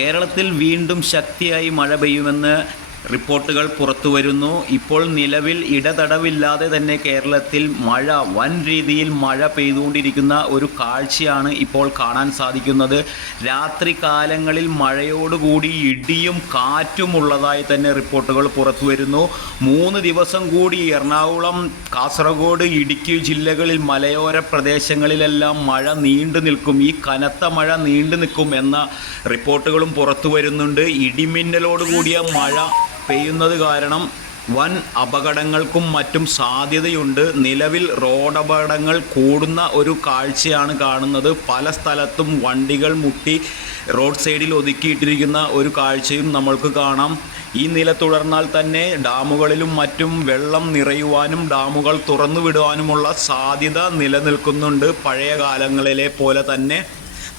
കേരളത്തിൽ വീണ്ടും ശക്തിയായി മഴ പെയ്യുമെന്ന് റിപ്പോർട്ടുകൾ പുറത്തുവരുന്നു ഇപ്പോൾ നിലവിൽ ഇടതടവില്ലാതെ തന്നെ കേരളത്തിൽ മഴ വൻ രീതിയിൽ മഴ പെയ്തുകൊണ്ടിരിക്കുന്ന ഒരു കാഴ്ചയാണ് ഇപ്പോൾ കാണാൻ സാധിക്കുന്നത്. രാത്രി കാലങ്ങളിൽ മഴയോടുകൂടി ഇടിയും കാറ്റും ഉള്ളതായി തന്നെ റിപ്പോർട്ടുകൾ പുറത്തുവരുന്നു മൂന്ന് ദിവസം കൂടി എറണാകുളം കാസർഗോഡ് ഇടുക്കി ജില്ലകളിൽ മലയോര പ്രദേശങ്ങളിലെല്ലാം മഴ നീണ്ടു നിൽക്കും. ഈ കനത്ത മഴ നീണ്ടു നിൽക്കും എന്ന റിപ്പോർട്ടുകളും പുറത്തു വരുന്നുണ്ട്. ഇടിമിന്നലോടുകൂടിയ മഴ പെയ്യുന്നത് കാരണം വൻ അപകടങ്ങൾക്കും മറ്റും സാധ്യതയുണ്ട്. നിലവിൽ റോഡപകടങ്ങൾ കൂടുന്ന ഒരു കാഴ്ചയാണ് കാണുന്നത്. പല സ്ഥലത്തും വണ്ടികൾ മുട്ടി റോഡ് സൈഡിൽ ഒതുക്കിയിട്ടിരിക്കുന്ന ഒരു കാഴ്ചയും നമ്മൾക്ക് കാണാം. ഈ നില തുടർന്നാൽ തന്നെ ഡാമുകളിലും മറ്റും വെള്ളം നിറയുവാനും ഡാമുകൾ തുറന്നു വിടുവാനുമുള്ള സാധ്യത നിലനിൽക്കുന്നുണ്ട്. പഴയ കാലങ്ങളിലെ പോലെ തന്നെ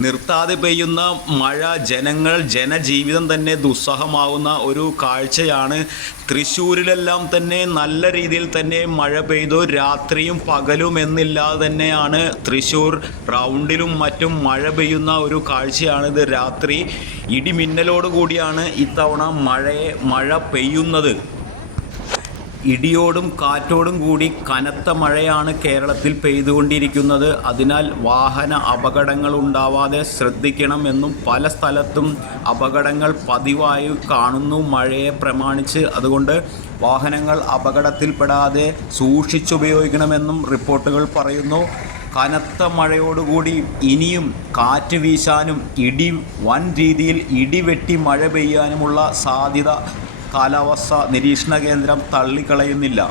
നിർത്താതെ പെയ്യുന്ന മഴ ജനങ്ങൾ ജനജീവിതം തന്നെ ദുസ്സഹമാവുന്ന ഒരു കാഴ്ചയാണ്. തൃശ്ശൂരിലെല്ലാം തന്നെ നല്ല രീതിയിൽ തന്നെ മഴ പെയ്തു. രാത്രിയും പകലും എന്നില്ലാതെ തന്നെയാണ് തൃശ്ശൂർ റൗണ്ടിലും മറ്റും മഴ പെയ്യുന്ന ഒരു കാഴ്ചയാണിത്. രാത്രി ഇടിമിന്നലോട് കൂടിയാണ് ഇത്തവണ മഴയെ മഴ പെയ്യുന്നത്. ഇടിയോടും കാറ്റോടും കൂടി കനത്ത മഴയാണ് കേരളത്തിൽ പെയ്തുകൊണ്ടിരിക്കുന്നത്. അതിനാൽ വാഹന അപകടങ്ങൾ ഉണ്ടാവാതെ ശ്രദ്ധിക്കണം എന്നും പല സ്ഥലത്തും അപകടങ്ങൾ പതിവായി കാണുന്നു മഴയെ പ്രമാണിച്ച്. അതുകൊണ്ട് വാഹനങ്ങൾ അപകടത്തിൽപ്പെടാതെ സൂക്ഷിച്ചുപയോഗിക്കണമെന്നും റിപ്പോർട്ടുകൾ പറയുന്നു. കനത്ത മഴയോടുകൂടി ഇനിയും കാറ്റ് വീശാനും ഇടി വൻ രീതിയിൽ ഇടിവെട്ടി മഴ പെയ്യാനുമുള്ള സാധ്യത കാലാവസ്ഥ നിരീക്ഷണ കേന്ദ്രം തള്ളിക്കളയുന്നില്ല.